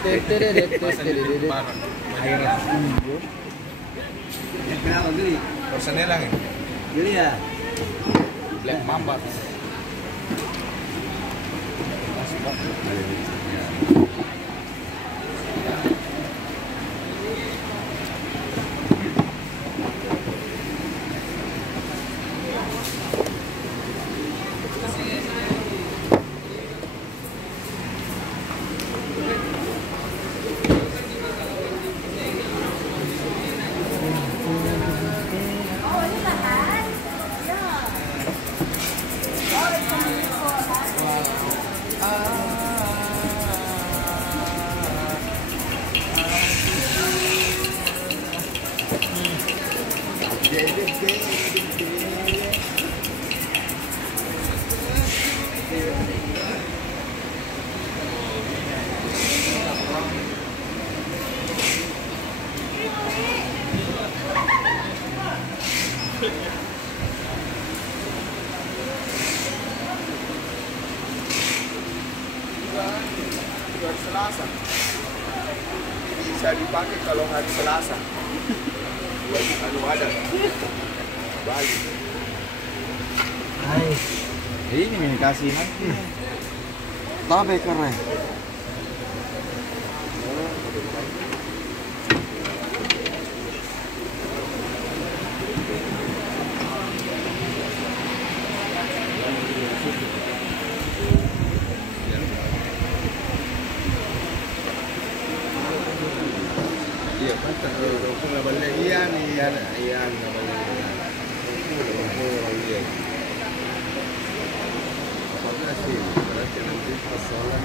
Kenapa geli? Personel lang eh. Geli ya? Black Mamba. Selasa bisa dipakai kalau hari Selasa bagi ada Bali. Hai. Ini minum kasih nanti. Tapi keren. Iya, patah. Kung nabalik iyan, nabalik. Iya. Apa sih? Berarti nanti persoalan